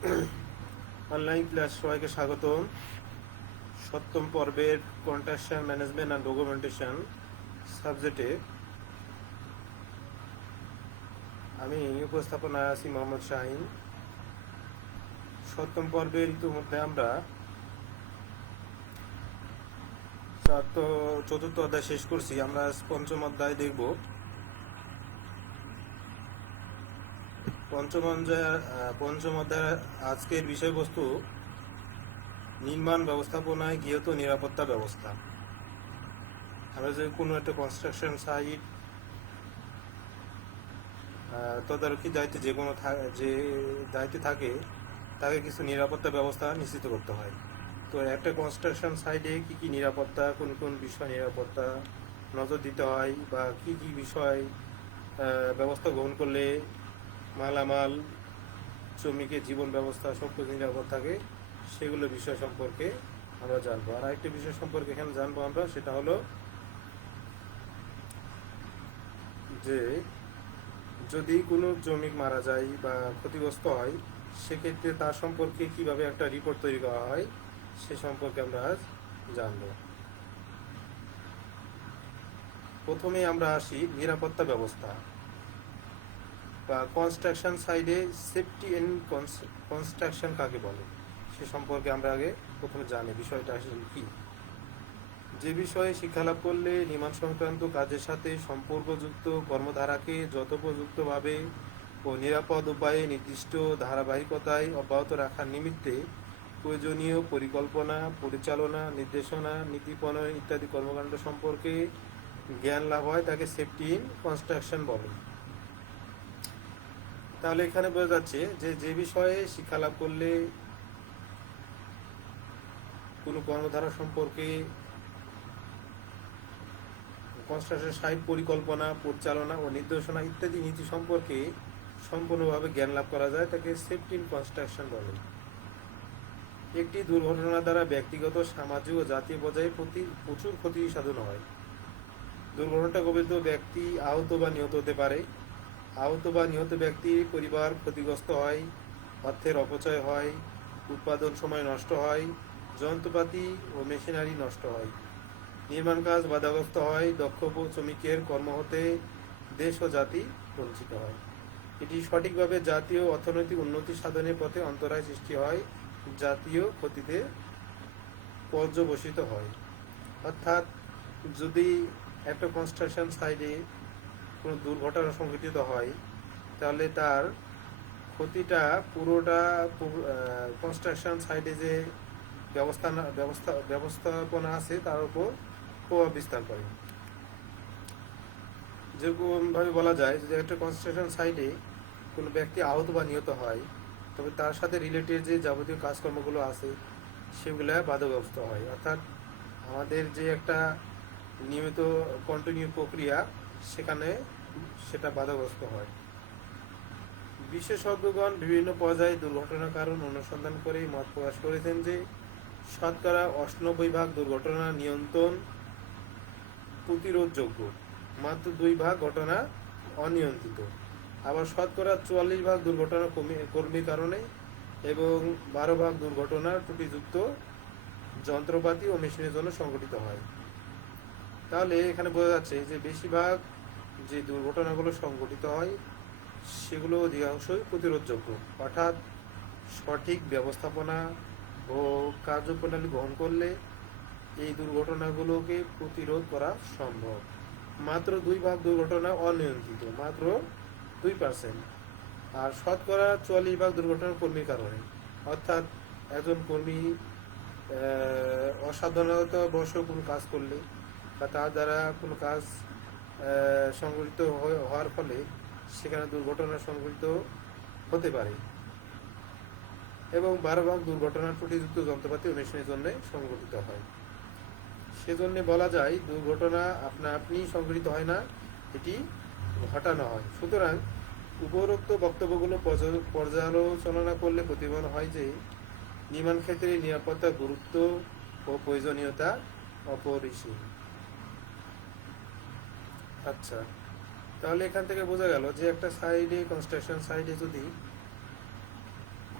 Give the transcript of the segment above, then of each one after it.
Online class সবাইকে স্বাগতম। সপ্তম পর্বের কন্ট্রাকশন ম্যানেজমেন্ট অ্যান্ড ডকুমেন্টেশন সাবজেক্টে আমি উপস্থাপনা আছি মোহাম্মদ শাহিন। সপ্তম পর্বের ইতিমধ্যে আমরা চতুর্থ অধ্যায় শেষ করছি। আমরা পঞ্চম অধ্যায় দেখব। পঞ্চম অধ্যায় আজকের বিষয়বস্তু নির্মাণ ব্যবস্থাপনায় গৃহীত নিরাপত্তা ব্যবস্থা। আমরা যদি কোনো একটা কনস্ট্রাকশন সাইট তদারকি দায়িত্বে যে দায়িত্বে থাকে তাকে কিছু নিরাপত্তা ব্যবস্থা নিশ্চিত করতে হয়। তো একটা কনস্ট্রাকশন সাইটে কী কী নিরাপত্তা, কোন কোন বিষয় নিরাপত্তা নজর দিতে হয়, বা কী কী বিষয় ব্যবস্থা গ্রহণ করলে মালামাল, শ্রমিকের জীবন ব্যবস্থা সব কিছু নিরাপদ থাকে, সেগুলো বিষয় সম্পর্কে আমরা জানবো। আর আরেকটা বিষয় সম্পর্কে এখানে জানবো আমরা, সেটা হলো যে যদি কোনো শ্রমিক মারা যায় বা ক্ষতিগ্রস্ত হয়, সেক্ষেত্রে তার সম্পর্কে কিভাবে একটা রিপোর্ট তৈরি করা হয় সে সম্পর্কে আমরা আজ জানব। প্রথমে আমরা আসি নিরাপত্তা ব্যবস্থা বা কনস্ট্রাকশন সাইডে সেফটি এন্ড কনস্ট্রাকশন কাকে বলে সে সম্পর্কে আমরা আগে প্রথমে জানি বিষয়টা আসলে কি। যে বিষয়ে শিক্ষালাভ করলে নির্মাণ সংক্রান্ত কাজের সাথে সম্পর্কযুক্ত কর্মধারাকে যথোপযুক্তভাবে ও নিরাপদ উপায়ে নির্দিষ্ট ধারাবাহিকতায় অব্যাহত রাখার নিমিত্তে প্রয়োজনীয় পরিকল্পনা, পরিচালনা, নির্দেশনা, নীতি প্রণয়ন ইত্যাদি কর্মকাণ্ড সম্পর্কে জ্ঞান লাভ হয়, তাকে সেফটি ইন কনস্ট্রাকশন বলে। তাহলে এখানে বোঝা যাচ্ছে যে বিষয়ে শিক্ষালাভ করলে কোনো কর্মধারা সম্পর্কে, কনস্ট্রাকশন সাইট পরিকল্পনা, পরিচালনা ও নির্দেশনা ইত্যাদি নীতি সম্পর্কে সম্পূর্ণভাবে জ্ঞান লাভ করা যায়, তাকে সেফটি ইন কনস্ট্রাকশন বলে। একটি দুর্ঘটনা দ্বারা ব্যক্তিগত, সামাজিক ও জাতীয় পর্যায়ে প্রচুর ক্ষতি সাধন হয়। দুর্ঘটনাটা কবিত ব্যক্তি আহত বা নিহত হতে পারে। আহত বা নিহত ব্যক্তির পরিবার ক্ষতিগ্রস্ত হয়, অর্থের অপচয় হয়, উৎপাদন সময় নষ্ট হয়, যন্ত্রপাতি ও মেশিনারি নষ্ট হয়, নির্মাণ কাজ বাধাগ্রস্ত হয়, দক্ষ শ্রমিকের কর্ম হতে দেশ ও জাতি বঞ্চিত হয়। এটি সঠিকভাবে জাতীয় অর্থনৈতিক উন্নতি সাধনের পথে অন্তরায় সৃষ্টি হয়, জাতীয় ক্ষতিতে পর্যবসিত হয়। অর্থাৎ যদি একটা কনস্ট্রাকশন সাইটে কোনো দুর্ঘটনা সংঘটিত হয়, তাহলে তার ক্ষতিটা পুরোটা কনস্ট্রাকশন সাইটে যে ব্যবস্থাপনা আছে তার উপর প্রভাব বিস্তার করে। যেরকমভাবে বলা যায় যে একটা কনস্ট্রাকশন সাইটে কোনো ব্যক্তি আহত বা নিহত হয়, তবে তার সাথে রিলেটেড যে যাবতীয় কাজকর্মগুলো আছে সেগুলো বাধাগ্রস্ত হয়। অর্থাৎ আমাদের যে একটা নিয়মিত কন্টিনিউ প্রক্রিয়া, সেখানে সেটা বাধাগ্রস্ত হয়। বিশেষজ্ঞগণ বিভিন্ন পর্যায়ে দুর্ঘটনার কারণ অনুসন্ধান করে মত প্রকাশ করেছেন যে শতকরা ৯৮% দুর্ঘটনা নিয়ন্ত্রণ প্রতিরোধযোগ্য, মাত্র ২% ঘটনা অনিয়ন্ত্রিত। আবার শতকরা ৪৪% দুর্ঘটনা কর্মীর কারণে এবং ১২% দুর্ঘটনা ত্রুটিযুক্ত যন্ত্রপাতি ও মেশিনের জন্য সংঘটিত হয়। তাহলে এখানে বোঝা যাচ্ছে যে বেশিরভাগ যে দুর্ঘটনাগুলো সংঘটিত হয় সেগুলো অধিকাংশই প্রতিরোধযোগ্য, অর্থাৎ সঠিক ব্যবস্থাপনা ও কার্যপ্রণালী গ্রহণ করলে এই দুর্ঘটনাগুলোকে প্রতিরোধ করা সম্ভব। মাত্র ২% দুর্ঘটনা অনিয়ন্ত্রিত, মাত্র ২%। আর শতকরা ৪৪% দুর্ঘটনা কর্মীর কারণে, অর্থাৎ একজন কর্মী অসাবধানতাবশ কোনো কাজ করলে বা তার দ্বারা কোনো কাজ সংঘটিত হওয়ার ফলে সেখানে দুর্ঘটনা সংঘটিত হতে পারে। এবং ১২% দুর্ঘটনা ত্রুটিযুক্ত যন্ত্রপাতি ও মেশিনের জন্য সংঘটিত হয়। সেজন্য বলা যায় দুর্ঘটনা আপনা আপনি সংঘটিত হয় না, এটি ঘটানো হয়। সুতরাং উপরোক্ত বক্তব্যগুলো পর্যালোচনা করলে প্রতিফলন হয় যে নির্মাণ ক্ষেত্রে নিরাপত্তার গুরুত্ব ও প্রয়োজনীয়তা অপরিসীম। আচ্ছা, তাহলে এখান থেকে বোঝা গেল যে একটা সাইডে, কনস্ট্রাকশন সাইডে যদি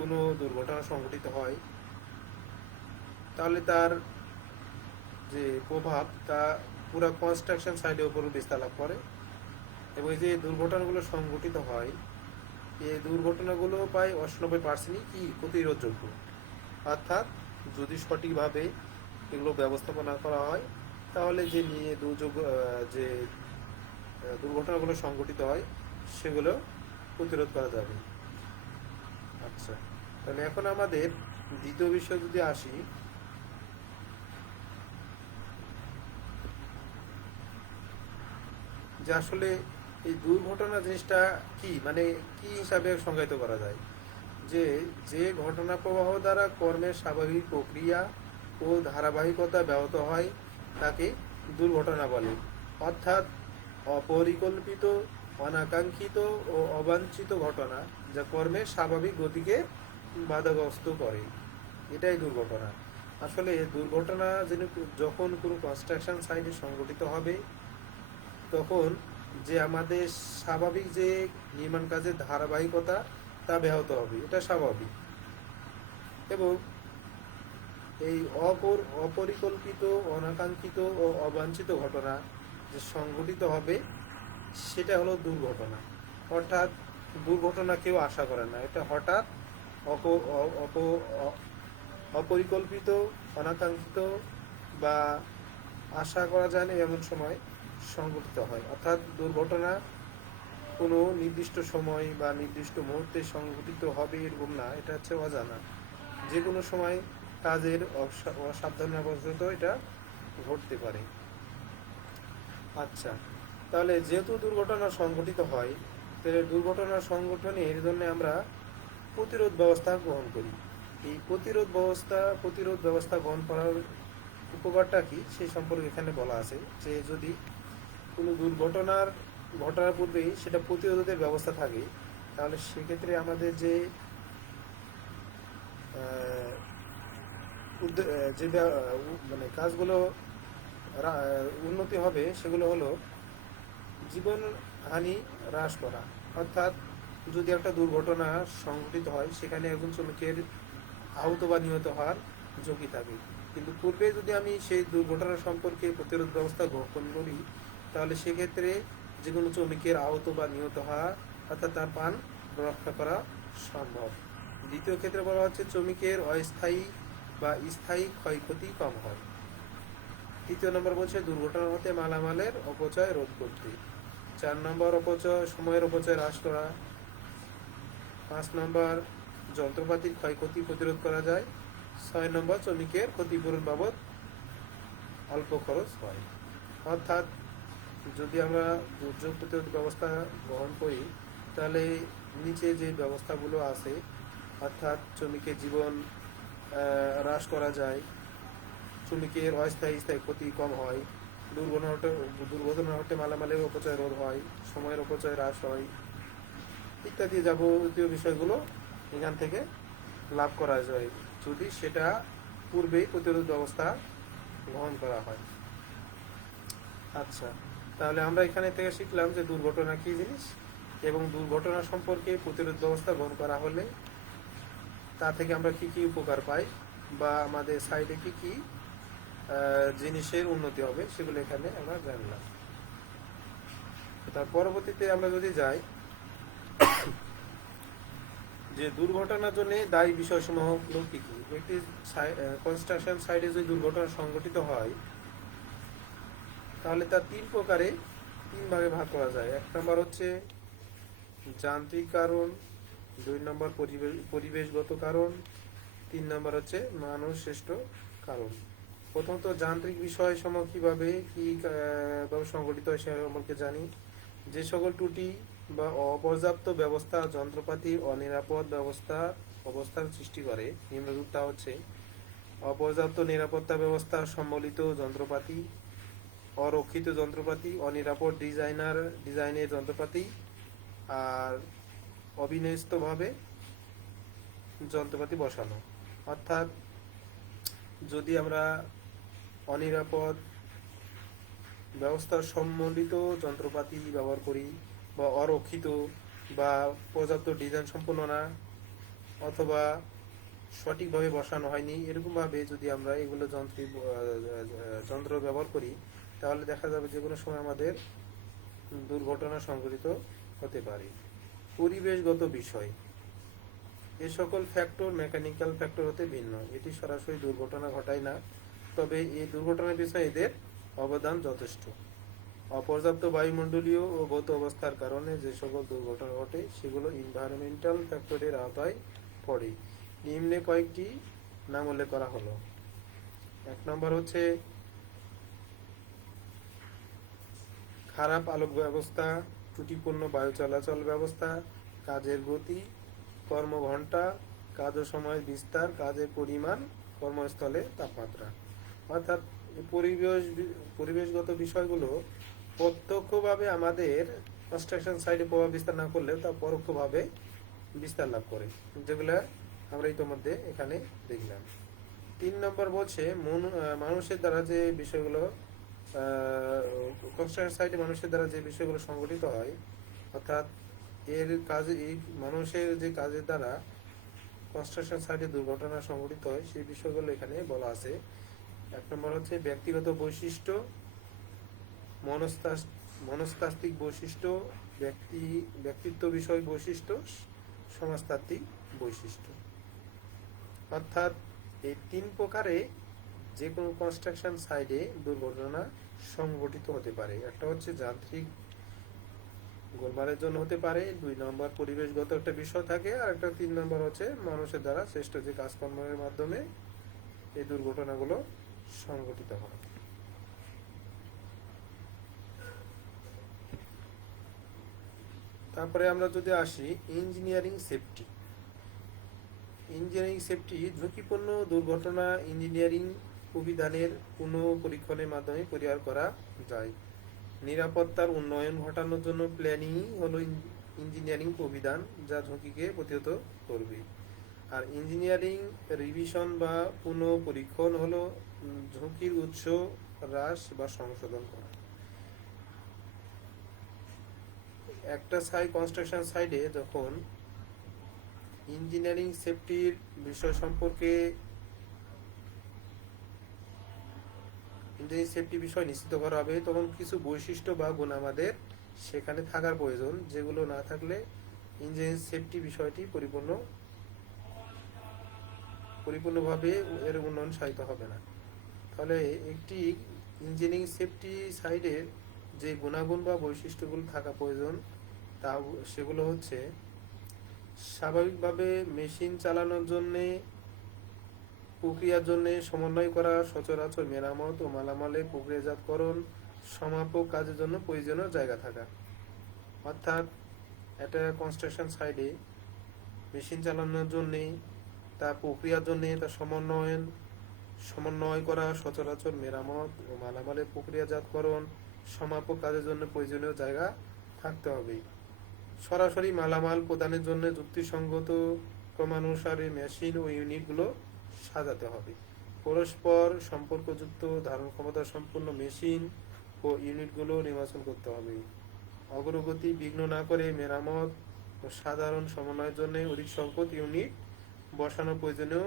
কোনো দুর্ঘটনা সংঘটিত হয় তাহলে তার যে প্রভাব তা পুরো কনস্ট্রাকশন সাইডের উপর বিস্তার লাভ করে, এবং এই যে দুর্ঘটনাগুলো সংঘটিত হয় এই দুর্ঘটনাগুলো প্রায় 98%ই কি প্রতিরোধযোগ্য। অর্থাৎ যদি সঠিকভাবে এগুলো ব্যবস্থাপনা করা হয় তাহলে যে নিয়ে যে দুর্ঘটনাগুলো সংঘটিত হয় সেগুলো প্রতিরোধ করা যাবে। আচ্ছা, তাহলে এখন আমাদের দ্বিতীয় বিষয় যদি আসি, যে আসলে এই দুর্ঘটনা জিনিসটা কি, মানে কি হিসাবে সংজ্ঞায়িত করা যায়, যে যে ঘটনা প্রবাহ দ্বারা কর্মের স্বাভাবিক প্রক্রিয়া ও ধারাবাহিকতা ব্যাহত হয় তাকে দুর্ঘটনা বলে। অর্থাৎ অপরিকল্পিত, অনাকাঙ্ক্ষিত ও অবাঞ্ছিত ঘটনা যা কর্মের স্বাভাবিক গতিকে বাধাগ্রস্ত করে, এটাই দুর্ঘটনা। আসলে দুর্ঘটনা যখন কোনো কনস্ট্রাকশন সাইটে সংঘটিত হবে তখন যে আমাদের স্বাভাবিক যে নির্মাণ কাজের ধারাবাহিকতা তা ব্যাহত হবে, এটা স্বাভাবিক। এবং এই অপরিকল্পিত, অনাকাঙ্ক্ষিত ও অবাঞ্ছিত ঘটনা যে সংঘটিত হবে সেটা হলো দুর্ঘটনা। অর্থাৎ দুর্ঘটনা কেউ আশা করে না, এটা হঠাৎ অপরিকল্পিত, অনাকাঙ্ক্ষিত বা আশা করা যায় না এমন সময় সংঘটিত হয়। অর্থাৎ দুর্ঘটনা কোনো নির্দিষ্ট সময় বা নির্দিষ্ট মুহূর্তে সংঘটিত হবে এরকম না, এটা হচ্ছে অজানা, যে কোনো সময় কাজের অসাবধানতাবশত এটা ঘটতে পারে। আচ্ছা, তাহলে যেহেতু দুর্ঘটনা সংঘটিত হয় তাহলে দুর্ঘটনা সংঘটনের জন্য আমরা প্রতিরোধ ব্যবস্থা গ্রহণ করি। এই প্রতিরোধ ব্যবস্থা গ্রহণ করার উপকারটা কি সেই সম্পর্কে এখানে বলা আছে, যে যদি কোনো দুর্ঘটনার ঘটনার পূর্বেই সেটা প্রতিরোধের ব্যবস্থা থাকে তাহলে সেক্ষেত্রে আমাদের যে মানে কাজগুলো উন্নতি হবে সেগুলো হলো জীবন হানি হ্রাস করা। অর্থাৎ যদি একটা দুর্ঘটনা সংঘটিত হয় সেখানে একজন শ্রমিকের আহত বা নিহত হওয়ার ঝুঁকি থাকে, কিন্তু পূর্বে যদি আমি সেই দুর্ঘটনা সম্পর্কে প্রতিরোধ ব্যবস্থা গ্রহণ করি তাহলে সেক্ষেত্রে যে কোনো শ্রমিকের আহত বা নিহত হওয়া অর্থাৎ তার প্রাণ রক্ষা করা সম্ভব। দ্বিতীয় ক্ষেত্রে বলা হচ্ছে শ্রমিকের অস্থায়ী বা স্থায়ী ক্ষয়ক্ষতি কম হয়। তৃতীয় নম্বর বলছে দুর্ঘটনা হতে মালামালের অপচয় রোধ করতে। 4 নম্বর সময়ের অপচয় হ্রাস করা। 5 নম্বর যন্ত্রপাতির ক্ষয়ক্ষতি প্রতিরোধ করা যায়। 6 নম্বর শ্রমিকের ক্ষতিপূরণ বাবদ অল্প খরচ হয়। অর্থাৎ যদি আমরা দুর্যোগ প্রতিরোধ ব্যবস্থা গ্রহণ করি তাহলে নিচে যে ব্যবস্থাগুলো আছে, অর্থাৎ শ্রমিকের জীবন হ্রাস করা যায়, শ্রমিকের অস্থায়ী স্থায়ী ক্ষতি কম হয়, দুর্ঘটনা ঘটে মালামালের অপচয় রোধ হয়, সময়ের অপচয় হ্রাস হয়, ইত্যাদি যাবতীয় বিষয়গুলো এখান থেকে লাভ করা যায় যদি সেটা পূর্বেই প্রতিরোধ ব্যবস্থা গ্রহণ করা হয়। আচ্ছা, তাহলে আমরা এখানে থেকে শিখলাম যে দুর্ঘটনা কী জিনিস এবং দুর্ঘটনা সম্পর্কে প্রতিরোধ ব্যবস্থা গ্রহণ করা হলে তা থেকে আমরা কি কি উপকার পাই বা আমাদের সাইডে কি কি জিনিসের উন্নতি হবে সেগুলো এখানে আমরা জানলাম। তার পরবর্তীতে আমরা যদি যাই যে দুর্ঘটনার জন্য দায়ী বিষয়সমূহ হলো কি কি। একটি কনস্ট্রাকশন সাইটে যদি দুর্ঘটনা সংঘটিত হয় তাহলে তা 3 ভাগে ভাগ করা যায়। 1 নম্বর হচ্ছে যান্ত্রিক কারণ, 2 নম্বর পরিবেশগত কারণ, 3 নম্বর হচ্ছে মানব সৃষ্ট কারণ। প্রথমত যান্ত্রিক বিষয়সমূহ কিভাবে সংঘটিত হয় সে সম্পর্কে জানি। যে সকল ত্রুটি বা অপর্যাপ্ত ব্যবস্থা যন্ত্রপাতি অনিরাপদ অবস্থার সৃষ্টি করে নিম্নরূপ তা হচ্ছে অপর্যাপ্ত নিরাপত্তা ব্যবস্থা সম্বলিত যন্ত্রপাতি, অরক্ষিত যন্ত্রপাতি, অনিরাপদ ডিজাইনের যন্ত্রপাতি, আর অবিন্যস্তভাবে যন্ত্রপাতি বসানো। অর্থাৎ যদি আমরা অনিরাপদ ব্যবস্থা সম্বলিত যন্ত্রপাতি ব্যবহার করি বা অরক্ষিত বা পর্যাপ্ত ডিজাইন সম্পন্ন না অথবা সঠিকভাবে বসানো হয়নি, এরকমভাবে যদি আমরা এগুলো যন্ত্র ব্যবহার করি, তাহলে দেখা যাবে যে কোনো সময় আমাদের দুর্ঘটনা সংঘটিত হতে পারে। পরিবেশগত বিষয়, এ সকল ফ্যাক্টর মেকানিক্যাল ফ্যাক্টর হতে ভিন্ন, এটি সরাসরি দুর্ঘটনা ঘটায় না, তবে এই দুর্ঘটনার পিছনে এদের অবদান যথেষ্ট। অপর্যাপ্ত বায়ুমণ্ডলীয় ও গত অবস্থার কারণে যে সকল দুর্ঘটনা ঘটে সেগুলো এনভায়রনমেন্টাল ফ্যাক্টরের আওতায় পড়ে। নিম্নে কয়েকটি নাম উল্লেখ করা হলো। 1 নম্বর হচ্ছে খারাপ আলোক ব্যবস্থা, ত্রুটিপূর্ণ বায়ু চলাচল ব্যবস্থা, কাজের গতি, কর্মঘণ্টা, কাজ ও সময়ের বিস্তার, কাজের পরিমাণ, কর্মস্থলে তাপমাত্রা। অর্থাৎ পরিবেশগত বিষয়গুলো প্রত্যক্ষভাবে আমাদের কনস্ট্রাকশন সাইটে প্রভাব বিস্তার না করলেও তা পরোক্ষভাবে বিস্তার লাভ করে, যেগুলো আমরা ইতিমধ্যে এখানে দেখলাম। 3 নম্বর বলছে মানুষের দ্বারা যে বিষয়গুলো কনস্ট্রাকশন সাইটে মানুষের দ্বারা যে বিষয়গুলো সংঘটিত হয়, অর্থাৎ এর কাজে এই মানুষের যে কাজের দ্বারা কনস্ট্রাকশন সাইটে দুর্ঘটনা সংঘটিত হয় সেই বিষয়গুলো এখানে বলা আছে। 1 নম্বর হচ্ছে ব্যক্তিগত বৈশিষ্ট্য, মনস্তাত্ত্বিক বৈশিষ্ট্য, ব্যক্তিত্ব বিষয় বৈশিষ্ট্য, সমাজতাত্ত্বিক বৈশিষ্ট্য। অর্থাৎ এই 3 প্রকারে যে কোনো কনস্ট্রাকশন সাইটে দুর্ঘটনা সংঘটিত হতে পারে। একটা হচ্ছে যান্ত্রিক গোলমালের জন্য হতে পারে, 2 নম্বর পরিবেশগত একটা বিষয় থাকে, আর একটা 3 নম্বর হচ্ছে মানুষের দ্বারা শ্রেষ্ঠ যে কাজকর্মের মাধ্যমে এই দুর্ঘটনাগুলো সংঘটিত হয়। তারপরে আমরা যদি আসি ইঞ্জিনিয়ারিং সেফটি। ইঞ্জিনিয়ারিং সেফটি ঝুঁকিপূর্ণ দুর্ঘটনা ইঞ্জিনিয়ারিং অভিধানের পুনঃপরীক্ষণের মাধ্যমে পরিহার করা যায়। নিরাপত্তার উন্নয়ন ঘটানোর জন্য প্ল্যানিং হলো ইঞ্জিনিয়ারিং অভিধান, যা ঝুঁকিকে প্রতিহত করবে। আর ইঞ্জিনিয়ারিং রিভিশন বা পুনঃপরীক্ষণ হলো ঝুঁকির উৎস হ্রাস বা সংশোধন করা। একটা কনস্ট্রাকশন সাইটে যখন ইঞ্জিনিয়ারিং সেফটির বিষয় সম্পর্কে ইঞ্জিনিয়ারিং সেফটি বিষয় নিশ্চিত করা হবে, তখন কিছু বৈশিষ্ট্য বা গুণ আমাদের সেখানে থাকার প্রয়োজন, যেগুলো না থাকলে ইঞ্জিনিয়ারিং সেফটি বিষয়টি পরিপূর্ণভাবে এর উন্নয়ন সাধিত হবে না। তাহলে একটি ইঞ্জিনিয়ারিং সেফটি সাইডের যে গুণাগুণ বা বৈশিষ্ট্যগুলো থাকা প্রয়োজন তা সেগুলো হচ্ছে স্বাভাবিকভাবে মেশিন চালানোর জন্যে প্রক্রিয়ার জন্য সমন্বয় করা, সচরাচর মেরামত ও মালামালের প্রক্রিয়াজাতকরণ, সমাপক কাজের জন্য প্রয়োজনীয় জায়গা থাকা। অর্থাৎ একটা কনস্ট্রাকশন সাইডে মেশিন চালানোর জন্যে, তার প্রক্রিয়ার জন্যে তার সমন্বয় করা, সচরাচর মেরামত ও মালামালের প্রক্রিয়াজাতকরণ, সমাপক কাজের জন্য প্রয়োজনীয় জায়গা থাকতে হবে। সরাসরি মালামাল প্রদানের জন্য যুক্তিসঙ্গত ক্রমানুসারে মেশিন ও ইউনিটগুলো সাজাতে হবে। পরস্পর সম্পর্কযুক্ত ধারণ ক্ষমতা সম্পন্ন মেশিন ও ইউনিটগুলো নির্বাচন করতে হবে। অগ্রগতি বিঘ্ন না করে মেরামত ও সাধারণ সমন্বয়ের জন্য অধিক সংখ্যক ইউনিট বসানো প্রয়োজনীয়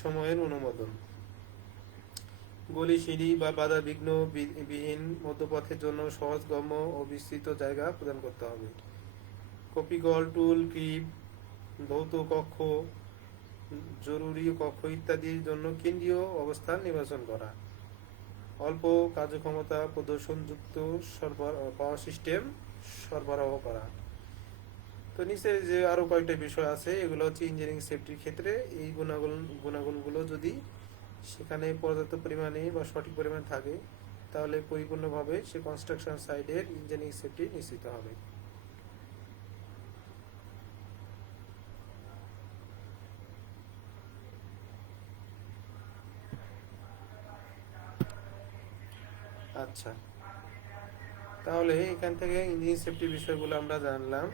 সময়ের অনুমোদন। গলি সিঁড়ি বা বাধা বিঘ্ন বিহীন মধ্যপথের জন্য সহজগম্য ও বিস্তৃত জায়গা প্রদান করতে হবে। কপিকল, টুল, ক্রিপ, ভৌত কক্ষ, জরুরি কক্ষ ইত্যাদির জন্য কেন্দ্রীয় অবস্থান নির্বাচন করা। অল্প কার্যক্ষমতা প্রদর্শনযুক্ত পাওয়ার সিস্টেম সরবরাহ করা। তো নিচে যে আরো কয়েকটা বিষয় আছে, এগুলো হচ্ছে ইঞ্জিনিয়ারিং সেফটির ক্ষেত্রে এই গুণাগুণগুলো যদি সেখানে পর্যাপ্ত পরিমাণে বা সঠিক পরিমাণে থাকে, তাহলে পরিপূর্ণভাবে সে কনস্ট্রাকশন সাইটের ইঞ্জিনিয়ারিং সেফটি নিশ্চিত হবে। আচ্ছা, তাহলে এখান থেকে ইঞ্জিনিয়ারিং সেফটি বিষয়গুলো আমরা জানলাম।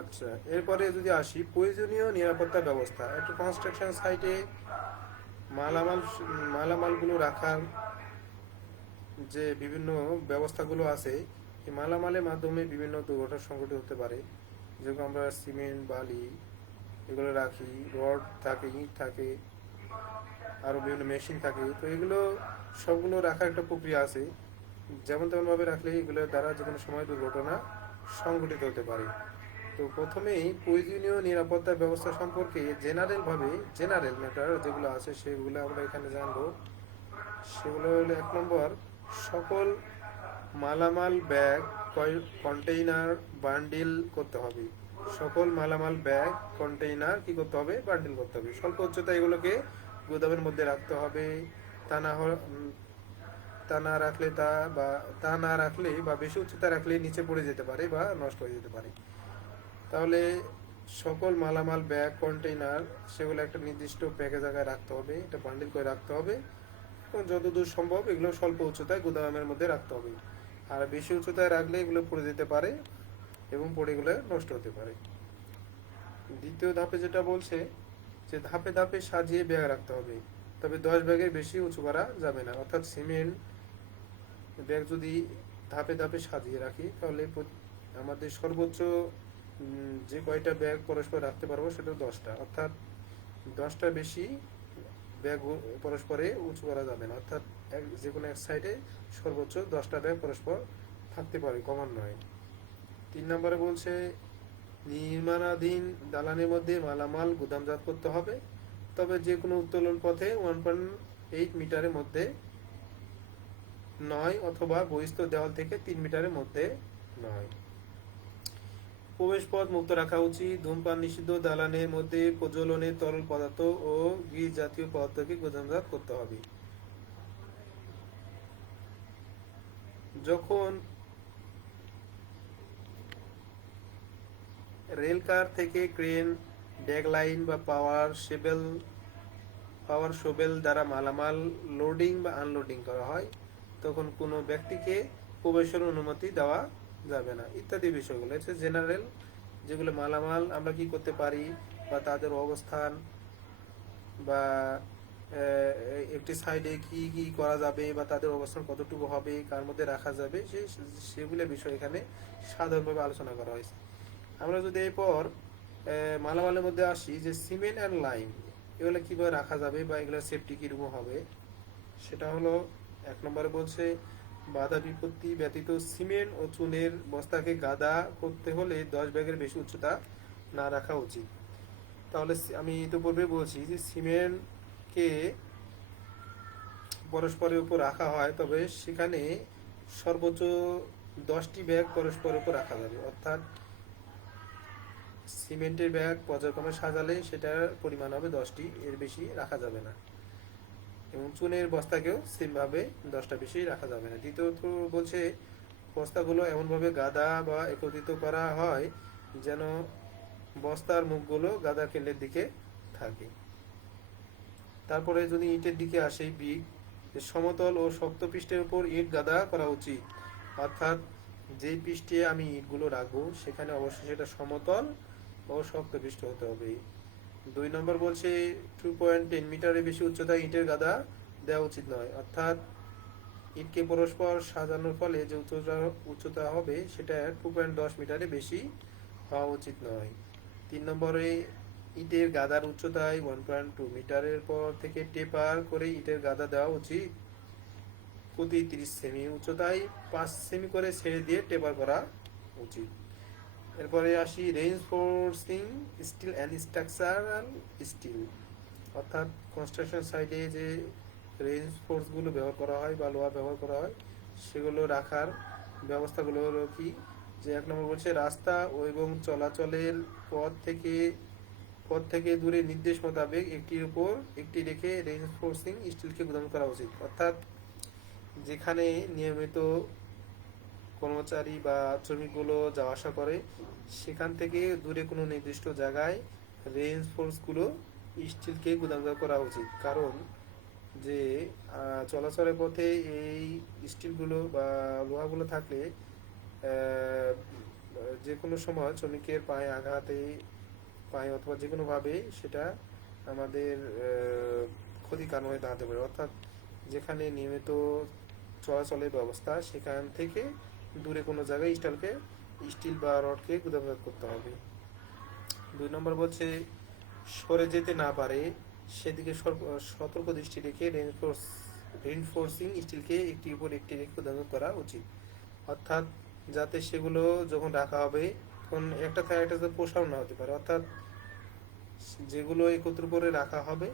আচ্ছা, এরপরে যদি আসি প্রয়োজনীয় নিরাপত্তা ব্যবস্থা, একটা কনস্ট্রাকশন সাইটে মালামাল মালামালগুলো রাখার যে বিভিন্ন ব্যবস্থাগুলো আছে, এই মালামালের মাধ্যমে বিভিন্ন দুর্ঘটনা সংঘটিত হতে পারে। যেরকম আমরা সিমেন্ট, বালি এগুলো রাখি, রড থাকে, ইট থাকে, আরও বিভিন্ন মেশিন থাকে, তো এগুলো সবগুলো রাখার একটা প্রক্রিয়া আছে। যেমন তেমনভাবে রাখলে এগুলোর দ্বারা যে কোনো সময় দুর্ঘটনা সংঘটিত হতে পারে। তো প্রথমেই প্রয়োজনীয় নিরাপত্তা ব্যবস্থা সম্পর্কে জেনারেল ম্যাটার যেগুলো আছে সেগুলো আমরা এখানে জানবো। সেগুলো হলো, 1 নম্বর, সকল মালামাল ব্যাগ কন্টেইনার বান্ডিল করতে হবে। সকল মালামাল ব্যাগ কন্টেইনার কি করতে হবে? বান্ডিল করতে হবে। স্বল্প উচ্চতা এগুলোকে গুদামের মধ্যে রাখতে হবে। তা না তা না রাখলে তা না রাখলে বা বেশি উচ্চতা রাখলে নিচে পড়ে যেতে পারে বা নষ্ট হয়ে যেতে পারে। তাহলে সকল মালামাল ব্যাগ কন্টেইনার সেগুলো একটা নির্দিষ্ট প্যাকে জায়গায় রাখতে হবে, এটা বান্ডিল করে রাখতে হবে, এবং যতদূর সম্ভব এগুলো স্বল্প উচ্চতায় গুদামের মধ্যে রাখতে হবে। আর বেশি উচ্চতায় রাখলে এগুলো পড়ে যেতে পারে এবং পড়ে এগুলো নষ্ট হতে পারে। দ্বিতীয় ধাপে যেটা বলছে যে ধাপে ধাপে সাজিয়ে ব্যাগ রাখতে হবে, তবে 10 ব্যাগের বেশি উঁচু করা যাবে না। অর্থাৎ সিমেন্ট ব্যাগ যদি ধাপে ধাপে সাজিয়ে রাখি তাহলে আমাদের সর্বোচ্চ যে কয়টা ব্যাগ পরস্পর রাখতে পারবো সেটা 10টা, অর্থাৎ 10টা বেশি ব্যাগ পরস্পরে উঁচু করা যাবে না। অর্থাৎ যে কোনো এক সাইডে সর্বোচ্চ 10টা ব্যাগ পরস্পর থাকতে পারে, কমান নয়। 3 নম্বরে বলছে নির্মাণাধীন দালানের মধ্যে মালামাল গুদামজাত করতে হবে, তবে যে কোনো উত্তোলন পথে 1.8 মিটারের মধ্যে নয়, অথবা বহিস্থ দেওয়াল থেকে 3 মিটারের মধ্যে নয়। প্রবেশ পথ মুক্ত রাখা উচিত। ধূমপান নিষিদ্ধ। দালানের মধ্যে প্রজ্বলনের তরল পদার্থ ও গ্রিস জাতীয় পদার্থকে গুদামজাত করতে হবে। যখন রেলকার থেকে ক্রেন, ড্যাগলাইন বা পাওয়ার শোবেল দ্বারা মালামাল লোডিং বা আনলোডিং করা হয়, তখন কোনো ব্যক্তিকে প্রবেশের অনুমতি দেওয়া যাবে না, ইত্যাদি বিষয়গুলো হচ্ছে জেনারেল, যেগুলো মালামাল আমরা কি করতে পারি বা তাদের অবস্থান বা একটি সাইডে কি কি করা যাবে বা তাদের অবস্থান কতটুকু হবে, কার মধ্যে রাখা যাবে, সেগুলো বিষয় এখানে সাধারণভাবে আলোচনা করা হয়েছে। আমরা যদি এরপর মালামালের মধ্যে আসি, যে সিমেন্ট অ্যান্ড লাইম এগুলো কিভাবে রাখা যাবে বা এগুলো সেফটি কিরকম হবে, সেটা হলো 1 নম্বরে বলছে বাধা বিপত্তি ব্যতীত সিমেন্ট ও চুনের বস্তাকে গাদা করতে হলে 10 ব্যাগের বেশি উচ্চতা না রাখা উচিত। তাহলে আমি ইতিপূর্বে বলছি যে সিমেন্টকে পরস্পরের উপর রাখা হয়, তবে সেখানে সর্বোচ্চ 10টি ব্যাগ পরস্পরের উপর রাখা যাবে। অর্থাৎ সিমেন্টের ব্যাগ পর্যায়ক্রমে সাজালে সেটার পরিমাণ হবে 10টি, এর বেশি রাখা যাবে না। এবং চুনের বস্তাকেও সেমভাবে 10টা বেশি রাখা যাবে না। দ্বিতীয়ত বলছে বস্তাগুলো এমনভাবে গাদা বা একত্রিত করা হয় যেন বস্তার মুখগুলো গাদা কেন্দ্রের দিকে থাকে। তারপরে যদি ইটের দিকে আসে, সমতল ও শক্ত পৃষ্ঠের উপর ইট গাদা করা উচিত। অর্থাৎ যে পৃষ্ঠে আমি ইটগুলো রাখবো সেখানে অবশ্যই সেটা সমতল ও শক্ত পৃষ্ঠ হতে হবে। 2 নম্বর বলছে 2.10 মিটারের বেশি উচ্চতায় ইটের গাদা দেওয়া উচিত নয়। অর্থাৎ ইটকে পরস্পর সাজানোর ফলে যে উচ্চতা হবে সেটা 2.10 মিটারের বেশি হওয়া উচিত নয়। 3 নম্বরে ইটের গাদার উচ্চতায় 1.2 মিটারের পর থেকে টেপার করে ইটের গাদা দেওয়া উচিত। প্রতি 30 সেমি উচ্চতায় 5 সেমি করে ছেড়ে দিয়ে টেপার করা উচিত। এরপরে আসি রেইনফোর্সিং স্টিল অ্যান্ড স্ট্রাকচারাল স্টিল, অর্থাৎ কনস্ট্রাকশন সাইটে যে রেইনফোর্সগুলো ব্যবহার করা হয় বা লোহা ব্যবহার করা হয় সেগুলো রাখার ব্যবস্থাগুলো হলো কি, যে 1 নম্বর বলছে রাস্তা ও এবং চলাচলের পথ থেকে দূরে নির্দেশ মোতাবেক একটির উপর একটি রেখে রেইনফোর্সিং স্টিলকে গুদাম করা উচিত। অর্থাৎ যেখানে নিয়মিত কর্মচারী বা শ্রমিকগুলো যাওয়া আসা করে সেখান থেকে দূরে কোনো নির্দিষ্ট জায়গায় রেইনফোর্সগুলো স্টিলকে গুদামজাত করা উচিত। কারণ যে চলাচলের পথে এই স্টিলগুলো বা লোহাগুলো থাকলে যে কোনো সময় শ্রমিকের পায়ে আঘাতে পায়ে অথবা যে কোনোভাবে সেটা আমাদের ক্ষতির কারণ হয়ে দাঁড়াতে পারে। অর্থাৎ যেখানে নিয়মিত চলাচলের ব্যবস্থা সেখান থেকে দূরে কোনো জায়গায় স্টিল বা রডকে গুদাঘাত করতে হবে। 2 নম্বর বলছে সরে যেতে না পারে সেদিকে সতর্ক দৃষ্টি রেখে রেইনফোর্সিং স্টিলকে একটির উপর একটি রেখে গুদাঘাত করা উচিত। অর্থাৎ যাতে সেগুলো যখন রাখা হবে তখন একটা থেকে একটা যাতে প্রসারণ না হতে পারে। অর্থাৎ যেগুলো একত্র করে রাখা হবে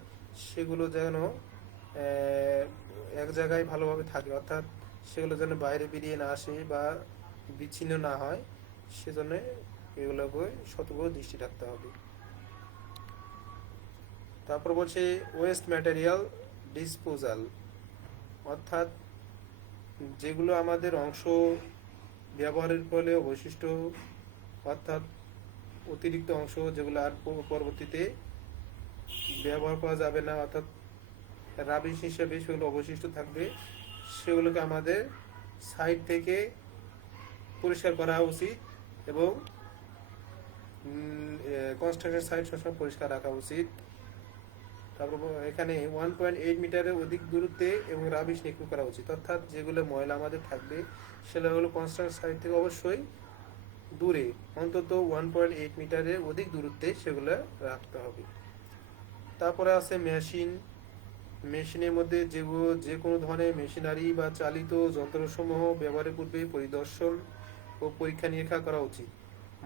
সেগুলো যেন এক জায়গায় ভালোভাবে থাকে, অর্থাৎ সেগুলো যেন বাইরে বেরিয়ে না আসে বা বিচ্ছিন্ন না হয়, সেজন্য এগুলোকে সতর্ক দৃষ্টি রাখতে হবে। তারপর বলছে ওয়েস্ট ম্যাটেরিয়াল ডিসপোজাল, অর্থাৎ যেগুলো আমাদের অংশ ব্যবহারের ফলে অবশিষ্ট, অর্থাৎ অতিরিক্ত অংশ যেগুলো আর পরবর্তীতে ব্যবহার করা যাবে না, অর্থাৎ রাবিশ হিসেবে সেগুলো অবশিষ্ট থাকবে, সেগুলোকে আমাদের সাইড থেকে পরিষ্কার করা উচিত এবং কনস্ট্রাকশন সাইট সবসময় পরিষ্কার রাখা উচিত। তারপর এখানে 1.8 মিটারের অধিক দূরত্বে এবং রাবিশ নিক্ষেপ করা উচিত, অর্থাৎ যেগুলো ময়লা আমাদের থাকবে সেগুলো কনস্ট্রাকশন সাইট থেকে অবশ্যই দূরে, অন্তত 1.8 মিটারের অধিক দূরত্বে সেগুলো রাখতে হবে। তারপরে আছে মেশিনের মধ্যে যে কোনো ধরনের মেশিনারি বা চালিত যন্ত্রসমূহ ব্যবহারের পূর্বে পরিদর্শন ও পরীক্ষা নিরীক্ষা করা উচিত।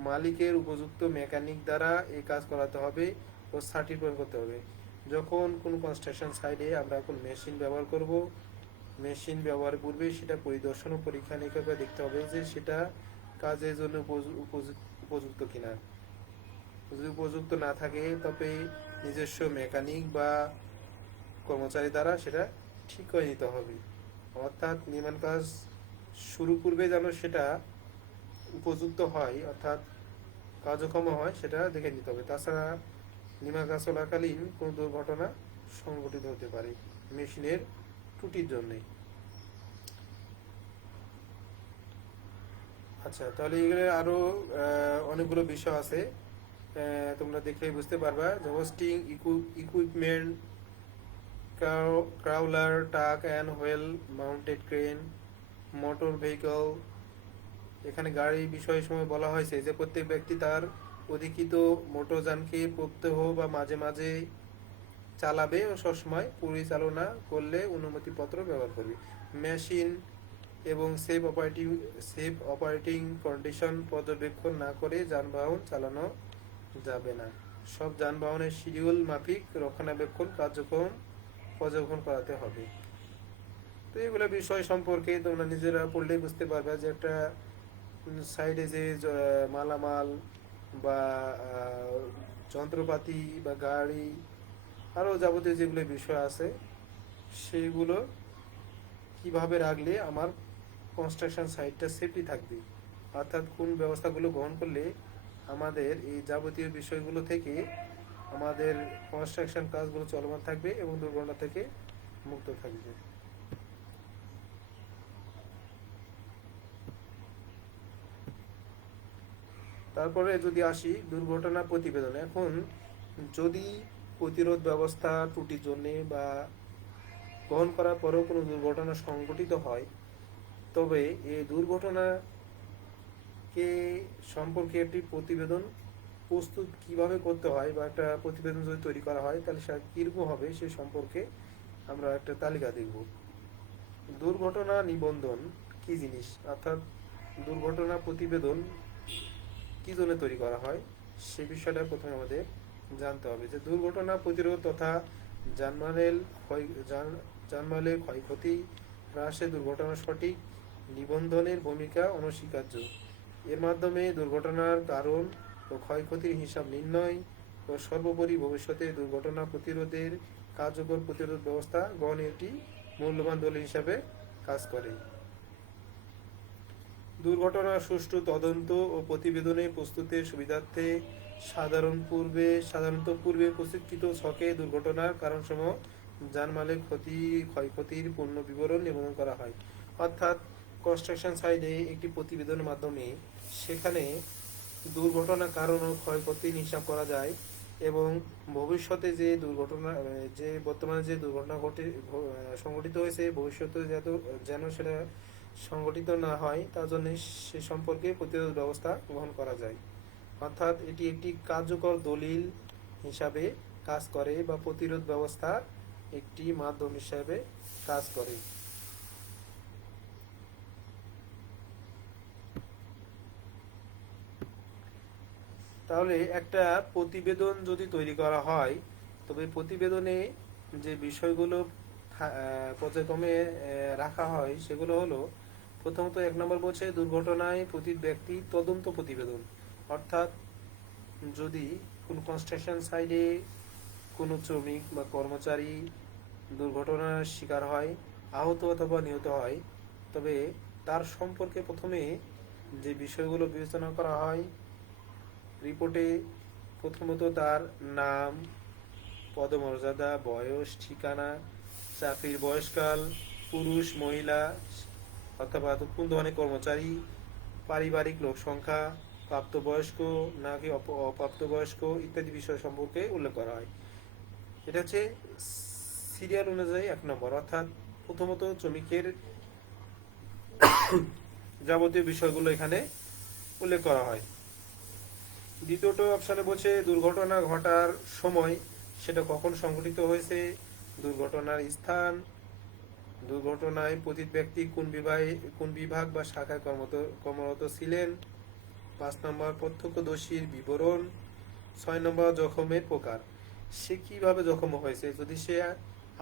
মালিকের উপযুক্ত মেকানিক দ্বারা এই কাজ করাতে হবে ও সার্টিফাই করতে হবে। যখন কোনো কনস্ট্রাকশন সাইটে আমরা কোন মেশিন ব্যবহার করব, মেশিন ব্যবহারের পূর্বে সেটা পরিদর্শন ও পরীক্ষা নিরীক্ষা করে দেখতে হবে যে সেটা কাজের জন্য উপযুক্ত কিনা। যদি উপযুক্ত না থাকে তবে নিজস্ব মেকানিক বা কর্মচারী দ্বারা সেটা ঠিক করে নিতে হবে। অর্থাৎ নির্মাণ কাজ শুরু পূর্বে যেন সেটা উপযুক্ত হয়, অর্থাৎ কার্যক্ষম হয়, সেটা দেখে নিতে হবে। তাছাড়া নির্মাণ কাজ চলাকালীন কোনো দুর্ঘটনা সংঘটিত হতে পারে মেশিনের ত্রুটির জন্যে। আচ্ছা, তাহলে এগুলো আরো অনেকগুলো বিষয় আছে, তোমরা দেখলেই বুঝতে পারবা। হোস্টিং ইকুইপমেন্ট, ক্রাউলার, টাক and wheel mounted crane, motor vehicle. এখানে গাড়ির বিষয়ের সময় বলা হয়েছে যে প্রত্যেক ব্যক্তি তার অধিকৃত মোটরযানকে প্রত্যহ বা মাঝে মাঝে চালাবে ও সবসময় পরিচালনা করলে অনুমতিপত্র ব্যবহার করবে। মেশিন এবং সেফ অপারেটিং কন্ডিশন পর্যবেক্ষণ না করে যানবাহন চালানো যাবে না। সব যানবাহনের শিডিউল মাফিক রক্ষণাবেক্ষণ কার্যক্রম পর্যবেক্ষণ করাতে হবে। তো এগুলো বিষয় সম্পর্কে তোমরা নিজেরা পড়লেই বুঝতে পারবে যে একটা সাইডে যে মালামাল বা যন্ত্রপাতি বা গাড়ি আরও যাবতীয় যেগুলো বিষয় আছে সেইগুলো কিভাবে রাখলে আমার কনস্ট্রাকশন সাইটটা সেফটি থাকবে, অর্থাৎ কোন ব্যবস্থাগুলো গ্রহণ করলে আমাদের এই যাবতীয় বিষয়গুলো থেকে আমাদের কনস্ট্রাকশন কাজগুলো চলমান থাকবে এবং দুর্ঘটনা থেকে মুক্ত থাকবে। তারপরে যদি আসি দুর্ঘটনা প্রতিবেদন, এখন যদি প্রতিরোধ ব্যবস্থা ত্রুটির জন্যে বা গ্রহণ করার পরেও কোনো দুর্ঘটনা সংঘটিত হয়, তবে এই দুর্ঘটনাকে সম্পর্কে একটি প্রতিবেদন প্রস্তুত কিভাবে করতে হয় বা একটা প্রতিবেদন যদি তৈরি করা হয় তাহলে সেটা কীরকম হবে সে সম্পর্কে আমরা একটা তালিকা দেখব। দুর্ঘটনা নিবন্ধন কি জিনিস, অর্থাৎ দুর্ঘটনা প্রতিবেদন কি জন্য তৈরি করা হয় সে বিষয়টা প্রথমে আমাদের জানতে হবে। যে দুর্ঘটনা প্রতিরোধ তথা জানমালের ক্ষয়ক্ষতি হ্রাসে দুর্ঘটনার সঠিক নিবন্ধনের ভূমিকা অনস্বীকার্য। এর মাধ্যমে দুর্ঘটনার কারণ ও ক্ষয়ক্ষতির হিসাব নির্ণয় ও সর্বোপরি ভবিষ্যতে দুর্ঘটনা প্রতিরোধের কার্যকর প্রতিরোধ ব্যবস্থা গ্রহণে একটি মূল্যবান দলিল হিসাবে কাজ করে। দুর্ঘটনার সুষ্ঠু তদন্ত ও প্রতিবেদনে প্রস্তুতের সুবিধার্থে সাধারণত পূর্বে প্রস্তুতকৃত ছকে দুর্ঘটনার কারণসমূহ, জানমালের ক্ষয়ক্ষতির পূর্ণ বিবরণ নিবন্ধন করা হয়। অর্থাৎ কনস্ট্রাকশন সাইটে একটি প্রতিবেদনের মাধ্যমে সেখানে দুর্ঘটনার কারণ ও ক্ষয়ক্ষতির হিসাব করা যায় এবং ভবিষ্যতে যে দুর্ঘটনা যে বর্তমানে যে দুর্ঘটনা সংঘটিত হয়েছে ভবিষ্যতে যেন সেটা সংঘটিত না হয় তার জন্য সে সম্পর্কে প্রতিরোধ ব্যবস্থা গ্রহণ করা যায়। অর্থাৎ এটি একটি কার্যকর দলিল হিসাবে কাজ করে বা প্রতিরোধ ব্যবস্থা একটি মাধ্যম হিসাবে কাজ করে। তাহলে একটা প্রতিবেদন যদি তৈরি করা হয়, তবে প্রতিবেদনে যে বিষয়গুলো পর্যায়ক্রমে রাখা হয় সেগুলো হলো, প্রথমত 1 নম্বর বলছে দুর্ঘটনায় প্রতি ব্যক্তি তদন্ত প্রতিবেদন। অর্থাৎ যদি কোনো কনস্ট্রাকশন সাইটে কোনো শ্রমিক বা কর্মচারী দুর্ঘটনার শিকার হয়, আহত অথবা নিহত হয়, তবে তার সম্পর্কে প্রথমে যে বিষয়গুলো বিবেচনা করা হয় রিপোর্টে, প্রথমত তার নাম, পদমর্যাদা, বয়স, ঠিকানা, চাকরির বয়সকাল, পুরুষ মহিলা অথবা কোন ধরনের কর্মচারী, পারিবারিক লোক সংখ্যা, প্রাপ্তবয়স্ক নাকি অপ্রাপ্তবয়স্ক ইত্যাদি বিষয় সম্পর্কে উল্লেখ করা হয়। এটা হচ্ছে সিরিয়াল অনুযায়ী 1 নম্বর, অর্থাৎ প্রথমত শ্রমিকের যাবতীয় বিষয়গুলো এখানে উল্লেখ করা হয়। দ্বিতীয়ত অপশানে বলছে দুর্ঘটনা ঘটার সময়, সেটা কখন সংঘটিত হয়েছে, দুর্ঘটনার স্থান, দুর্ঘটনায় পতিত ব্যক্তি কোন বিভাগ বা শাখায় কর্মরত ছিলেন, 5 নম্বর প্রত্যক্ষদর্শীর বিবরণ, 6 নম্বর জখমের প্রকার, সে কিভাবে জখম হয়েছে, যদি সে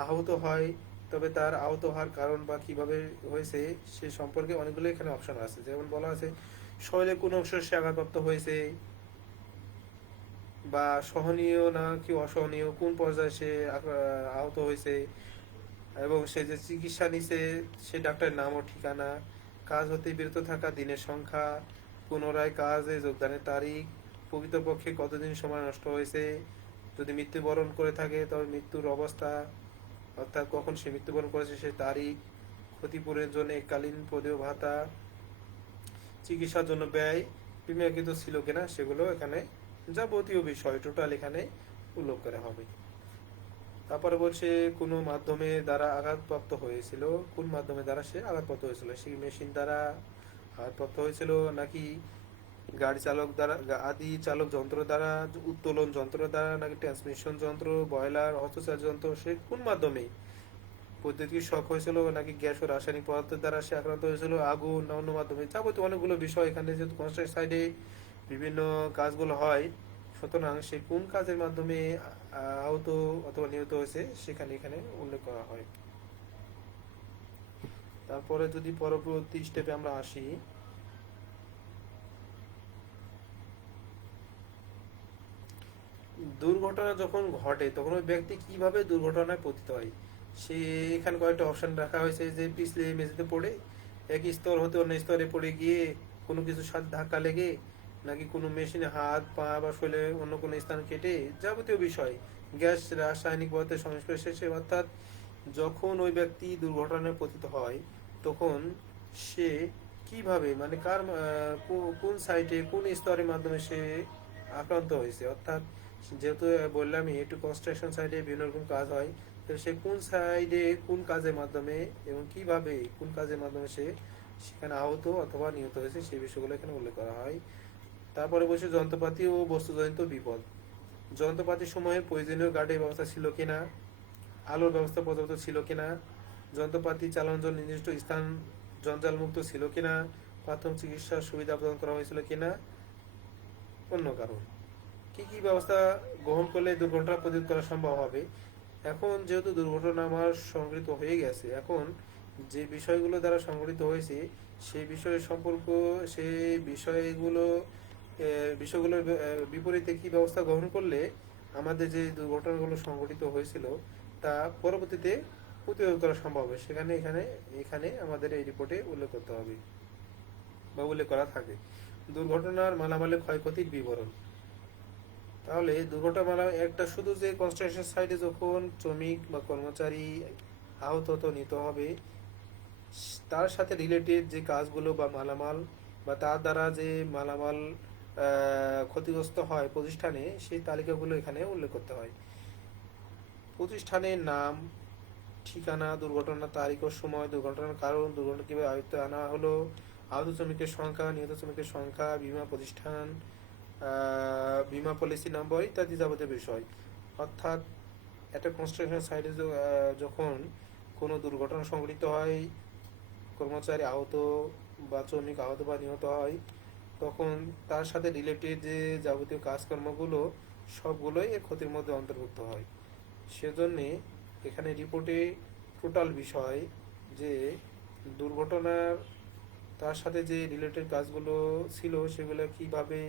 আহত হয় তবে তার আহত হওয়ার কারণ বা কিভাবে হয়েছে সে সম্পর্কে অনেকগুলো এখানে অপশন আছে। যেমন বলা আছে শরীরে কোন অংশ সে আঘাতপ্রাপ্ত হয়েছে, বা সহনীয় না কি অসহনীয়, কোন পর্যায়ে সে আহত হয়েছে, এবং সে যে চিকিৎসা নিছে সে ডাক্তারের নাম ও ঠিকানা, কাজ হতে বিরত থাকা দিনের সংখ্যা, পুনরায় কাজে যোগদানের তারিখ, প্রকৃতপক্ষে কতদিন সময় নষ্ট হয়েছে, যদি মৃত্যুবরণ করে থাকে তবে মৃত্যুর অবস্থা, অর্থাৎ কখন সে মৃত্যুবরণ করেছে সে তারিখ, ক্ষতিপূরণের জন্য এককালীন পদীয় ভাতা, চিকিৎসার জন্য ব্যয় বিমাকৃত ছিল কিনা, সেগুলো এখানে যাবতীয় বিষয় টোটাল এখানে উল্লেখ করা হবে। তারপরে বলছে কোনো মাধ্যমে দ্বারা আঘাতপ্রাপ্ত হয়েছিল, কোন মাধ্যমে দ্বারা সে আঘাতপ্রাপ্ত হয়েছিল, সেই মেশিন দ্বারা আঘাতপ্রাপ্ত হয়েছিল নাকি গাড়ি চালক দ্বারা, আদি চালক যন্ত্র দ্বারা, উত্তোলন যন্ত্র দ্বারা, নাকি ট্রান্সমিশন যন্ত্র, বয়লার, হস্তচালিত যন্ত্র, সে কোন মাধ্যমে বৈদ্যুতিক শক হয়েছিল নাকি গ্যাস ও রাসায়নিক পদার্থের দ্বারা সে আক্রান্ত হয়েছিল, আগুন না অন্য মাধ্যমে, যাবতীয় অনেকগুলো বিষয় এখানে যেহেতু কনস্ট্রাকশন সাইডে বিভিন্ন কাজগুলো হয়, সুতরাং সে কোন কাজের মাধ্যমে আহত অথবা নিহত হয়েছে সেখানে এখানে উল্লেখ করা হয়। তারপরে যদি পরবর্তী স্টেপে আমরা আসি, দুর্ঘটনা যখন ঘটে তখন ওই ব্যক্তি কিভাবে দুর্ঘটনায় পতিত হয়, সে এখানে কয়েকটা অপশন রাখা হয়েছে, যে পিছলে মেঝেতে পড়ে, এক স্তর হতে অন্য স্তরে পড়ে গিয়ে কোনো কিছুর সাথে ধাক্কা লেগে, নাকি কোনো মেশিনে হাত পা বা শরীরে অন্য কোনো স্থান কেটে, যাবতীয় বিষয়, গ্যাস রাসায়নিক পদার্থের সংস্পর্শে, অর্থাৎ যখন ওই ব্যক্তি দুর্ঘটনায় পতিত হয় তখন সে কিভাবে, মানে কোন সাইটে কোন স্তরের মাধ্যমে সে আক্রান্ত হয়েছে, অর্থাৎ যেহেতু বললাম একটু কনস্ট্রাকশন সাইডে বিভিন্ন রকম কাজ হয়, তো সে কোন সাইডে কোন কাজের মাধ্যমে এবং কিভাবে কোন কাজের মাধ্যমে সে সেখানে আহত অথবা নিহত হয়েছে সেই বিষয়গুলো এখানে উল্লেখ করা হয়। তারপরে বলছে যন্ত্রপাতি ও বস্তুজনিত বিপদ, যন্ত্রপাতির সময়ে প্রয়োজনীয় গার্ডের ব্যবস্থা ছিল কিনা, আলোর ব্যবস্থা পর্যাপ্ত ছিল কিনা, যন্ত্রপাতি চালানোর জন্য নির্দিষ্ট স্থান জঞ্জালমুক্ত ছিল কিনা, প্রাথমিক চিকিৎসার সুবিধা প্রদান করা হয়েছিল কিনা, অন্য কারণ কি কি ব্যবস্থা গ্রহণ করলে দুর্ঘটনা প্রতিরোধ করা সম্ভব হবে। এখন যেহেতু দুর্ঘটনা আমার সংঘটিত হয়ে গেছে, এখন যে বিষয়গুলো দ্বারা সংঘটিত হয়েছে সেই বিষয় সম্পর্ক, সেই বিষয়গুলোর বিপরীতে কি ব্যবস্থা গ্রহণ করলে আমাদের যে দুর্ঘটনাগুলো সংঘটিত হয়েছিল তা পরবর্তীতে প্রতিরোধ করা সম্ভব হবে, সেখানে এখানে এখানে আমাদের এই রিপোর্টে উল্লেখ করতে হবে বা উল্লেখ করা থাকে। দুর্ঘটনার মালামালের ক্ষয়ক্ষতির বিবরণ, তাহলে দুর্ঘটনা মালা একটা শুধু যে কনস্ট্রাকশন সাইটে যখন শ্রমিক বা কর্মচারী আহত নিতে হবে তার সাথে রিলেটেড যে কাজগুলো বা মালামাল বা তার দ্বারা যে মালামাল ক্ষতিগ্রস্ত হয় প্রতিষ্ঠানে, সেই তালিকাগুলো এখানে উল্লেখ করতে হয়। প্রতিষ্ঠানের নাম, ঠিকানা, দুর্ঘটনার তারিখ ও সময়, দুর্ঘটনার কারণ, দুর্ঘটনা কিভাবে আয়ত্তে আনা হলো, আহত শ্রমিকের সংখ্যা, নিহত শ্রমিকের সংখ্যা, বীমা প্রতিষ্ঠান, বীমা পলিসি নম্বর ইত্যাদি যাবতীয় বিষয়। অর্থাৎ একটা কনস্ট্রাকশন সাইটে যখন কোনো দুর্ঘটনা সংঘটিত হয়, কর্মচারী আহত বা শ্রমিক আহত বা নিহত হয়, তখন তার সাথে রিলেটেড যে যাবতীয় কাজকর্মগুলো সবগুলোই এর ক্ষতির মধ্যে অন্তর্ভুক্ত হয়। সেজন্যে এখানে রিপোর্টে টোটাল বিষয় যে দুর্ঘটনার তার সাথে যে রিলেটেড কাজগুলো ছিল সেগুলো কিভাবে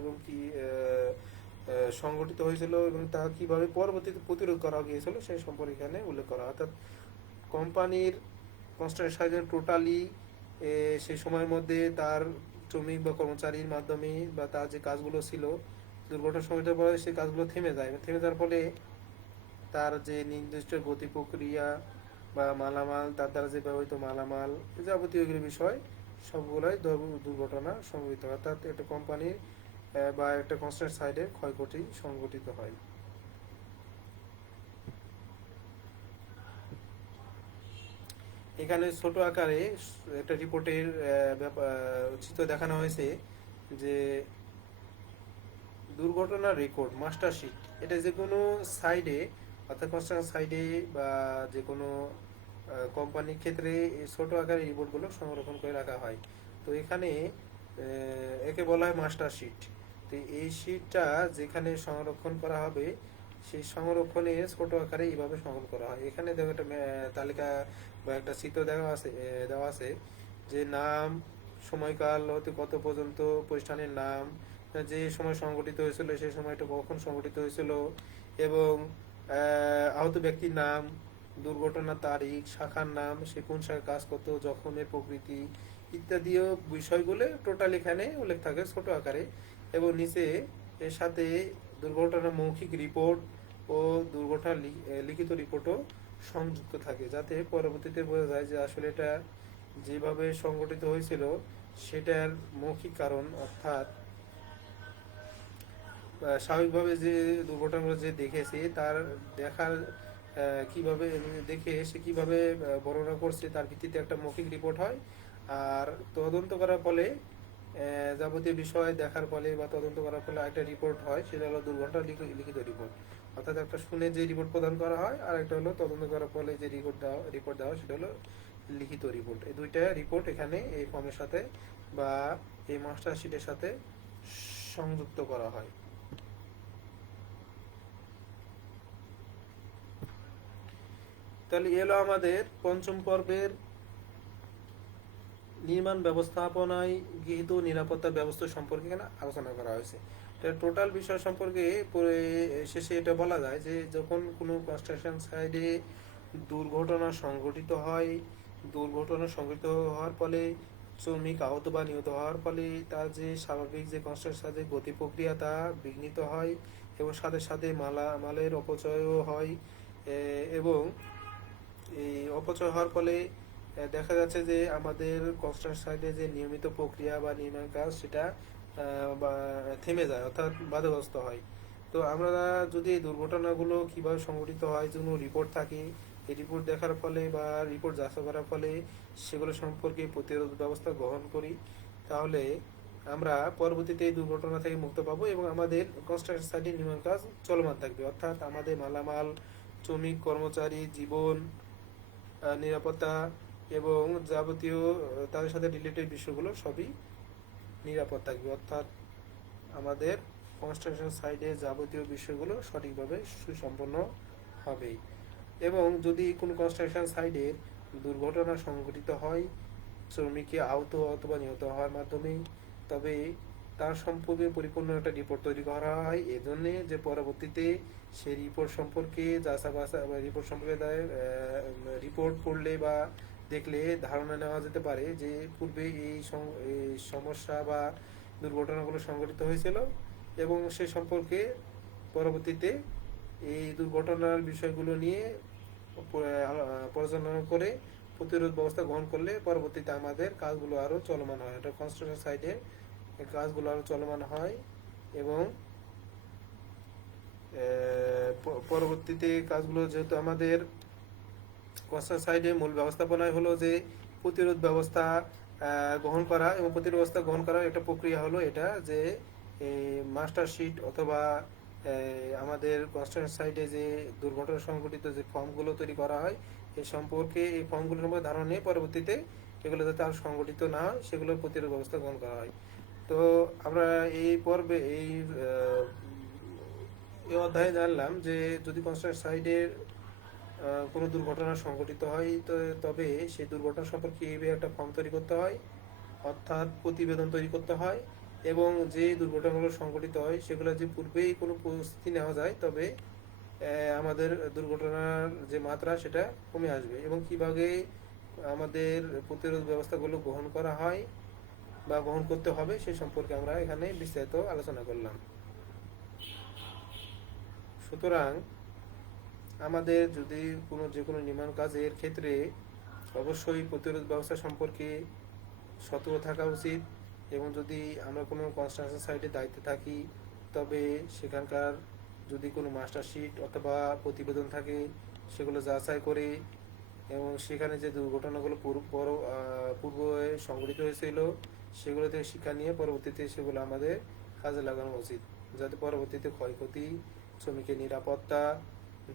এবং কি সংগঠিত হয়েছিল এবং তা কিভাবে পরবর্তীতে প্রতিরোধ করা গিয়েছিল সেই সম্পর্কে এখানে উল্লেখ করা। অর্থাৎ কোম্পানির কনস্ট্রাকশন টোটালি সেই সময়ের মধ্যে তার শ্রমিক বা কর্মচারীর মাধ্যমে বা তার যে কাজগুলো ছিল, দুর্ঘটনা সংঘটিত পরে সেই কাজগুলো থেমে যায়। থেমে যাওয়ার ফলে তার যে নির্দিষ্ট গতি প্রক্রিয়া বা মালামাল, তার দ্বারা যে ব্যবহৃত মালামাল যাবতীয় এগুলো বিষয় সবগুলোই দুর্ঘটনা সংঘটিত হয়। অর্থাৎ একটা কোম্পানির বা একটা কনস্ট্রাকশন সাইটে ক্ষয়ক্ষতি সংঘটিত হয়। এখানে ছোট আকারে একটা রিপোর্টের চিত্র দেখানো হয়েছে যে দুর্ঘটনার রেকর্ড মাস্টার শিট। এটা যে কোনো সাইডে, অর্থাৎ কনস্ট্রাকশন সাইডে বা যে কোনো কোম্পানির ক্ষেত্রে এই ছোট আকারের রিপোর্টগুলো সংরক্ষণ করে রাখা হয়। তো এখানে একে বলা হয় মাস্টার শিট। তো এই শিটটা যেখানে সংরক্ষণ করা হবে সেই সংরক্ষণে ছোট আকারে এইভাবে সংরক্ষণ করা হয়। এখানে দেখো একটা তালিকা বা একটা চিত্র দেওয়া আছে যে নাম, সময়কাল হতে কত পর্যন্ত, প্রতিষ্ঠানের নাম, যে সময় সংগঠিত হয়েছিল সেই সময়টা কখন সংগঠিত হয়েছিল, এবং আহত ব্যক্তির নাম, দুর্ঘটনার তারিখ, শাখার নাম, সে কোন শাখায় কাজ করতো, জখমের প্রকৃতি ইত্যাদিও বিষয়গুলো টোটাল এখানে উল্লেখ থাকে ছোট আকারে। এবং নিচে এর সাথে দুর্ঘটনার মৌখিক রিপোর্ট ও দুর্ঘটনার লিখিত রিপোর্টও সংযুক্ত থাকে, যাতে পরবর্তীতে বোঝা যায় যে আসলে এটা যেভাবে সংগঠিত হয়েছিল সেটার মৌখিক কারণ, অর্থাৎ স্বাভাবিকভাবে যে দুর্ঘটনাগুলো যে দেখেছে তার দেখার কিভাবে দেখে সে কিভাবে বর্ণনা করছে তার ভিত্তিতে একটা মৌখিক রিপোর্ট হয়। আর তদন্ত করার ফলে যাবতীয় বিষয় দেখার ফলে বা তদন্ত করার ফলে একটা রিপোর্ট হয়, সেটা হলো দুর্ঘটনার লিখিত রিপোর্ট। অর্থাৎ একটা শুনে যে রিপোর্ট প্রদান করা হয়, আর একটা হলো তদন্ত করার ফলে যে রিপোর্ট দেওয়া সেটা হলো লিখিত রিপোর্ট। এই দুইটা রিপোর্ট এখানে এই ফর্মের সাথে বা এই মাস্টার শিটের সাথে সংযুক্ত করা হয়। তাহলে এলো আমাদের পঞ্চম পর্বের নির্মাণ ব্যবস্থাপনায় গৃহীত নিরাপত্তা ব্যবস্থা সম্পর্কে এখানে আলোচনা করা হয়েছে। টোটাল বিষয় সম্পর্কে শেষে এটা বলা যায় যে যখন কোনো কনস্ট্রাকশন সাইটে দুর্ঘটনা সংঘটিত হয়, দুর্ঘটনা সংঘটিত হওয়ার ফলে শ্রমিক আহত বা নিহত হওয়ার ফলে তার যে স্বাভাবিক যে কনস্ট্রাকশন সাইটের গতি প্রক্রিয়া তা বিঘ্নিত হয় এবং সাথে সাথে মালের অপচয়ও হয়। এবং এই অপচয় হওয়ার ফলে দেখা যাচ্ছে যে আমাদের কনস্ট্রাকশন সাইটে যে নিয়মিত প্রক্রিয়া বা নির্মাণ কাজ সেটা থেমে যায়, অর্থাৎ বাধাগ্রস্ত হয়। তো আমরা যদি এই দুর্ঘটনাগুলো কিভাবে সংঘটিত হয় যেন রিপোর্ট থাকে, এই রিপোর্ট দেখার ফলে বা রিপোর্ট যাচাই করার ফলে সেগুলো সম্পর্কে প্রতিরোধ ব্যবস্থা গ্রহণ করি, তাহলে আমরা পরবর্তীতে এই দুর্ঘটনা থেকে মুক্ত পাবো এবং আমাদের কনস্ট্রাকশন সাইটে নির্মাণ কাজ চলমান থাকবে। অর্থাৎ আমাদের মালামাল, শ্রমিক, কর্মচারী, জীবন, নিরাপত্তা এবং যাবতীয় তাদের সাথে রিলেটেড বিষয়গুলো সবই নিরাপদ থাকবে। অর্থাৎ আমাদের কনস্ট্রাকশন সাইটে যাবতীয় বিষয়গুলো সঠিকভাবে সুসম্পন্ন হবে। এবং যদি কোনো কনস্ট্রাকশন সাইটে দুর্ঘটনা সংঘটিত হয় শ্রমিককে আহত অথবা নিহত হওয়ার মাধ্যমে, তবে তার সম্পর্কে পরিপূর্ণ একটা রিপোর্ট তৈরি করা হয়, এজন্যে যে পরবর্তীতে সেই রিপোর্ট সম্পর্কে রিপোর্ট সম্পর্কে রিপোর্ট পড়লে বা দেখলে ধারণা নেওয়া যেতে পারে যে পূর্বে এই সমস্যা বা দুর্ঘটনাগুলো সংঘটিত হয়েছিল এবং সে সম্পর্কে পরবর্তীতে এই দুর্ঘটনার বিষয়গুলো নিয়ে পর্যালোচনা করে প্রতিরোধ ব্যবস্থা গ্রহণ করলে পরবর্তীতে আমাদের কাজগুলো আরও চলমান হয়। এটা কনস্ট্রাকশন সাইটে কাজগুলো আরও চলমান হয় এবং পরবর্তীতে কাজগুলো যেহেতু আমাদের কনস্ট্রাকশন সাইডে মূল ব্যবস্থাপনায় হলো যে প্রতিরোধ ব্যবস্থা গ্রহণ করা, এবং প্রতিরোধ ব্যবস্থা গ্রহণ করার একটা প্রক্রিয়া হলো এটা যে মাস্টার শিট অথবা আমাদের কনস্ট্রাকশন সাইটে যে দুর্ঘটনা সংঘটিত যে ফর্মগুলো তৈরি করা হয় এই সম্পর্কে এই ফর্মগুলোর মধ্যে ধারণা নিয়ে পরবর্তীতে এগুলো যাতে আর সংঘটিত না হয় সেগুলোর প্রতিরোধ ব্যবস্থা গ্রহণ করা হয়। তো আমরা এই পর্বে এই অধ্যায়ে জানলাম যে যদি কনস্ট্রাকশন সাইটের কোনো দুর্ঘটনা সংঘটিত হয় তো তবে সেই দুর্ঘটনা সম্পর্কে এইভাবে একটা ফর্ম তৈরি করতে হয়, অর্থাৎ প্রতিবেদন তৈরি করতে হয়, এবং যে দুর্ঘটনাগুলো সংঘটিত হয় সেগুলো যে পূর্বেই কোনো প্রস্তুতি নেওয়া যায় তবে আমাদের দুর্ঘটনার যে মাত্রা সেটা কমে আসবে, এবং কিভাবে আমাদের প্রতিরোধ ব্যবস্থাগুলো গ্রহণ করা হয় বা গ্রহণ করতে হবে সে সম্পর্কে আমরা এখানে বিস্তারিত আলোচনা করলাম। সুতরাং আমাদের যদি যে কোনো নির্মাণ কাজের ক্ষেত্রে অবশ্যই প্রতিরোধ ব্যবস্থা সম্পর্কে সতর্ক থাকা উচিত, এবং যদি আমরা কোনো কনস্ট্রাকশন সাইটে দায়িত্বে থাকি তবে সেখানকার যদি কোনো মাস্টার শিট অথবা প্রতিবেদন থাকে সেগুলো যাচাই করে, এবং সেখানে যে দুর্ঘটনাগুলো পূর্বে সংঘটিত হয়েছিল সেগুলো থেকে শিক্ষা নিয়ে পরবর্তীতে সেগুলো আমাদের কাজে লাগানো উচিত, যাতে পরবর্তীতে ক্ষয়ক্ষতি, শ্রমিকের নিরাপত্তা,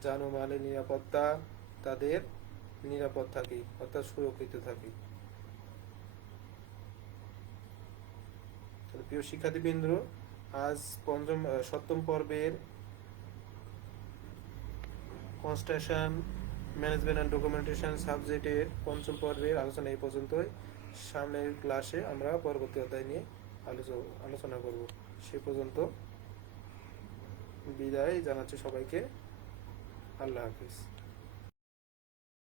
জানমালের নিরাপত্তা তাদের নিরাপদ থাকে অর্থাৎ সুরক্ষিত থাকে। প্রিয় শিক্ষার্থীবৃন্দ, আজ সপ্তম পর্বের কনস্ট্রাকশন ম্যানেজমেন্ট অ্যান্ড ডকুমেন্টেশন সাবজেক্টের পঞ্চম পর্বের আলোচনা এই পর্যন্তই। সামনের ক্লাসে আমরা পরবর্তী অধ্যায় নিয়ে আলোচনা করব। সে পর্যন্ত বিদায় জানাচ্ছি সবাইকে। আল্লাহ হাফিজ।